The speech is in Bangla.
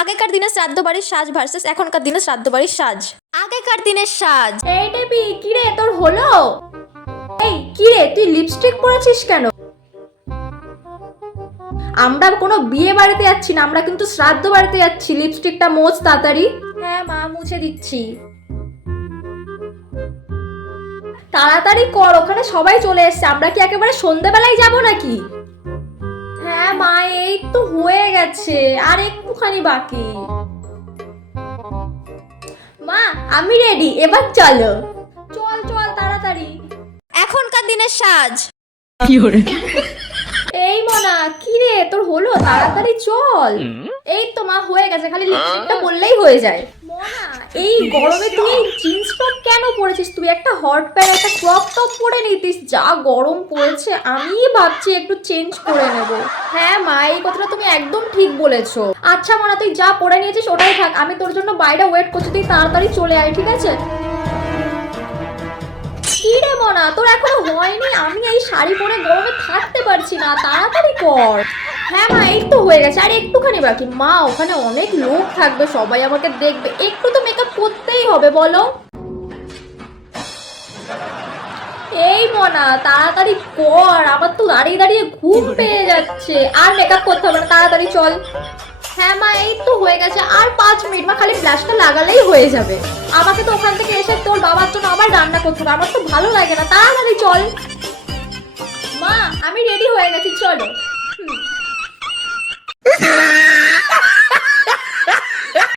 আগেকার দিনের শ্রাদ্ধ বাড়ির সাজ ভার্সেস এখনকার দিনে শ্রাদ্ধ বাড়ির সাজ। আগেকার দিনের সাজ। এই টেপি কিরে তোর হলো? এই কিরে তুই লিপস্টিক পরেছিস কেন? আমরা কোনো বিয়ে বাড়িতে যাচ্ছি না আমরা কিন্তু শ্রাদ্ধ বাড়িতে যাচ্ছি। লিপস্টিকটা মোজ তাড়াতাড়ি। হ্যাঁ মা মুছে দিচ্ছি। তাড়াতাড়ি কর ওখানে সবাই চলে এসছে। আমরা কি একেবারে সন্ধেবেলায় যাব নাকি? হ্যাঁ মা এই তো হয়ে গেছে। আর একটুখানি বাকি। মা আমি রেডি এবার চলো। চল চল তাড়াতাড়ি। এখনকার দিনের সাজ। এই মনা কি রে তোর হলো? তাড়াতাড়ি চল। এই তো মা হয়ে গেছে খালি লিপস্টিকটা বললেই হয়ে যায়। এই গরমে তুই জিন্স টপ কেন পরেছিস? তুই একটা হট প্যান্ট একটা ক্রপ টপ পরে নিতিস। যা গরম পড়েছে আমি ভাবছি একটু চেঞ্জ করে নেব। হ্যাঁ মা, এই কথাটা তুমি একদম ঠিক বলেছ। আচ্ছা মনা, তুই যা পরে নিয়েছিস ওটাই থাক। আমি তোর জন্য বাইরে ওয়েট করছি, তুই তাড়াতাড়ি চলে আয়, ঠিক আছে? কি রে মনা, তোর এখনও হয়নি? আমি এই শাড়ি পরে গরমে থাকতে পারছি না। তাড়াতাড়ি কর। হ্যাঁ মা, এই তো হয়ে গেছে। আর একটুখানি বাকি। মা, ওখানে অনেক লোক থাকবে, সবাই আমাকে দেখবে। একটু তো মেকআপ করতেই হবে, বলো। এই মনা, তাড়াতাড়ি কর। আমার তো দাঁড়িয়ে দাঁড়িয়ে ঘুম পেয়ে যাচ্ছে। আর মেকআপ করতে হবে না। তাড়াতাড়ি চল। হ্যাঁ মা, এই তো হয়ে গেছে। আর পাঁচ মিনিট মা, খালি ব্লাশটা লাগালেই হয়ে যাবে। আমাকে তো ওখান থেকে এসে তোর বাবার জন্য আবার রান্না করতে হবে। আমার তো ভালো লাগে না। তাড়াতাড়ি চল। মা, আমি রেডি হয়ে গেছি। চলো।